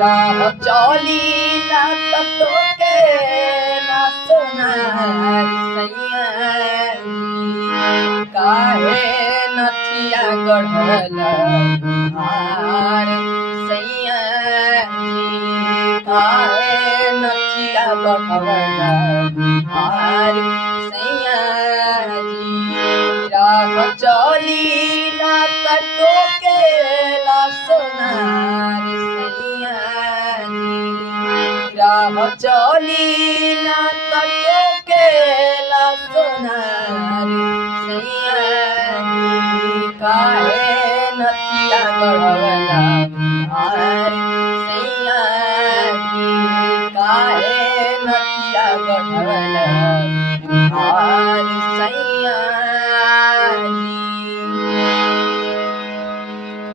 राह चलीला ततो के ना सोनारी सैया काहे नथिया गढ़ल हार सैया काहे नथिया गढ़ल हार सैया राह चलीला ततो के ना सोनारी राह चलीला ततो के ला सोनारी सैया काहे नथिया गढ़ल हार सैया काहे नथिया गढ़ल हार सैया।